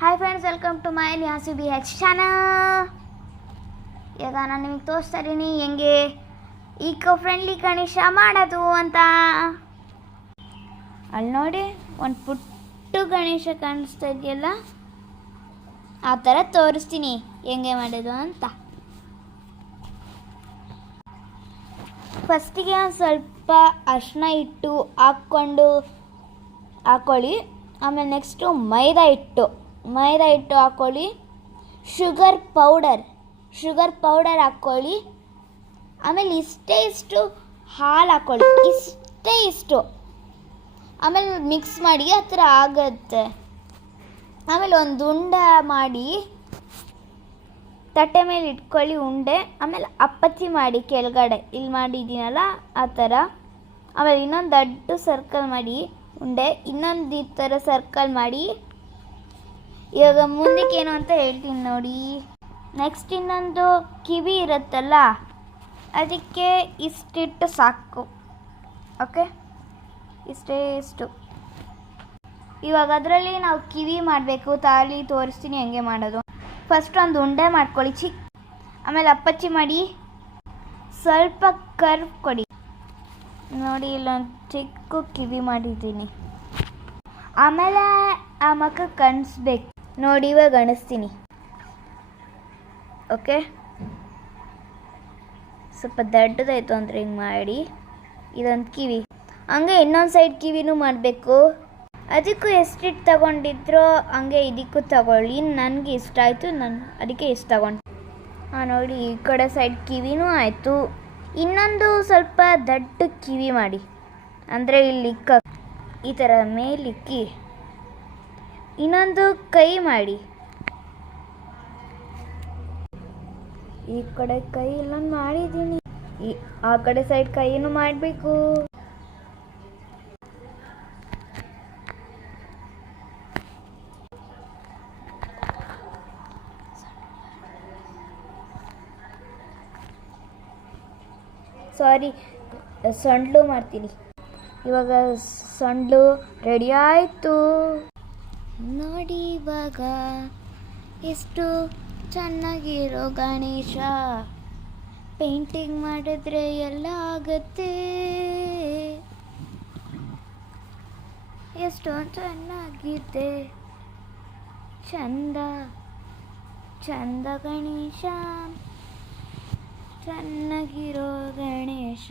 Hi friends, welcome to my ನ್ಯಾಸಿ B H channel. ಈಗ ನಾನು ನಿಮಗೆ ತೋರಿಸ್ತಾ ಇದ್ದೀನಿ ಹೆಂಗೆ ಈಕೋ ಫ್ರೆಂಡ್ಲಿ ಗಣೇಶ ಮಾಡೋದು ಅಂತ. ಅಲ್ಲಿ ನೋಡಿ, ಒಂದು ಪುಟ್ಟು ಗಣೇಶ ಕಾಣಿಸ್ತಾ ಇದೆಯಲ್ಲ, ಆ ಥರ ತೋರಿಸ್ತೀನಿ ಹೆಂಗೆ ಮಾಡೋದು ಅಂತ. ಫಸ್ಟಿಗೆ ಒಂದು ಸ್ವಲ್ಪ ಅರಿಶಿನ ಹಿಟ್ಟು ಹಾಕ್ಕೊಳ್ಳಿ. ಆಮೇಲೆ ನೆಕ್ಸ್ಟು ಮೈದಾ ಹಿಟ್ಟು ಹಾಕ್ಕೊಳ್ಳಿ. ಶುಗರ್ ಪೌಡರ್ ಹಾಕ್ಕೊಳ್ಳಿ. ಆಮೇಲೆ ಇಷ್ಟು ಹಾಲು ಹಾಕ್ಕೊಳ್ಳಿ, ಇಷ್ಟು. ಆಮೇಲೆ ಮಿಕ್ಸ್ ಮಾಡಿ ಆ ಥರ ಆಗುತ್ತೆ. ಆಮೇಲೆ ಒಂದು ಉಂಡೆ ಮಾಡಿ ತಟ್ಟೆ ಮೇಲೆ ಇಟ್ಕೊಳ್ಳಿ ಉಂಡೆ. ಆಮೇಲೆ ಅಪ್ಪಚ್ಚಿ ಮಾಡಿ ಕೆಳಗಡೆ ಇಲ್ಲಿ ಮಾಡಿದ್ದೀನಲ್ಲ ಆ ಥರ. ಆಮೇಲೆ ಇನ್ನೊಂದು ದೊಡ್ಡ ಸರ್ಕಲ್ ಮಾಡಿ ಉಂಡೆ, ಇನ್ನೊಂದು ಈ ಥರ ಸರ್ಕಲ್ ಮಾಡಿ. ಇವಾಗ ಮುಂದಕ್ಕೆ ಏನು ಅಂತ ಹೇಳ್ತೀನಿ ನೋಡಿ. ನೆಕ್ಸ್ಟ್ ಇನ್ನೊಂದು ಕಿವಿ ಇರುತ್ತಲ್ಲ, ಅದಕ್ಕೆ ಇಷ್ಟಿಟ್ಟು ಸಾಕು. ಓಕೆ, ಇಷ್ಟು. ಇವಾಗ ಅದರಲ್ಲಿ ನಾವು ಕಿವಿ ಮಾಡಬೇಕು. ತಾಳಿ ತೋರಿಸ್ತೀನಿ ಹೆಂಗೆ ಮಾಡೋದು. ಫಸ್ಟ್ ಒಂದು ಉಂಡೆ ಮಾಡ್ಕೊಳ್ಳಿ ಆಮೇಲೆ ಅಪ್ಪಚ್ಚಿ ಮಾಡಿ ಸ್ವಲ್ಪ ಕರ್ವ್ ಕೊಡಿ. ನೋಡಿ, ಇಲ್ಲೊಂದು ಚಿಕ್ಕ ಕಿವಿ ಮಾಡಿದ್ದೀನಿ. ಆಮೇಲೆ ಆ ಮಕ್ಕ ಕಣಿಸ್ಬೇಕು ನೋಡಿ. ಇವಾಗ ಗಣಿಸ್ತೀನಿ. ಓಕೆ, ಸ್ವಲ್ಪ ದೊಡ್ಡದಾಯಿತು ಅಂದರೆ ಹಿಂಗೆ ಮಾಡಿ. ಇದೊಂದು ಕಿವಿ, ಹಂಗೆ ಇನ್ನೊಂದು ಸೈಡ್ ಕಿವಿನೂ ಮಾಡಬೇಕು. ಅದಕ್ಕೂ ಎಷ್ಟಿಟ್ಟು ತಗೊಂಡಿದ್ರೋ ಹಂಗೆ ಇದಕ್ಕೂ ತಗೊಳ್ಳಿ. ನನಗೆ ಇಷ್ಟ ಆಯಿತು, ನಾನು ಅದಕ್ಕೆ ಇಷ್ಟು ತಗೊಂಡು. ನೋಡಿ, ಈ ಕಡೆ ಸೈಡ್ ಕಿವಿನೂ ಆಯಿತು. ಇನ್ನೊಂದು ಸ್ವಲ್ಪ ದೊಡ್ಡ ಕಿವಿ ಮಾಡಿ, ಅಂದರೆ ಇಲ್ಲಿ ಈ ಥರ ಮೇಲಿಕ್ಕಿ. ಇನ್ನೊಂದು ಕೈ ಮಾಡಿ, ಈ ಕಡೆ ಕೈ ಇಲ್ಲೊಂದು ಮಾಡಿದ್ದೀನಿ. ಆ ಕಡೆ ಸೈಡ್ ಕೈಯನ್ನು ಮಾಡಬೇಕು. ಸಾರಿ, ಸೊಂಡ್ಲು ಮಾಡ್ತೀನಿ. ಇವಾಗ ಸೊಂಡ್ಲು ರೆಡಿ ಆಯಿತು ನೋಡಿ. ಇವಾಗ ಎಷ್ಟು ಚೆನ್ನಾಗಿರೋ ಗಣೇಶ. ಪೇಂಟಿಂಗ್ ಮಾಡಿದ್ರೆ ಎಲ್ಲ ಆಗುತ್ತೆ. ಎಷ್ಟು ಚೆನ್ನಾಗಿದೆ, ಚಂದ ಗಣೇಶ, ಚೆನ್ನಾಗಿರೋ ಗಣೇಶ.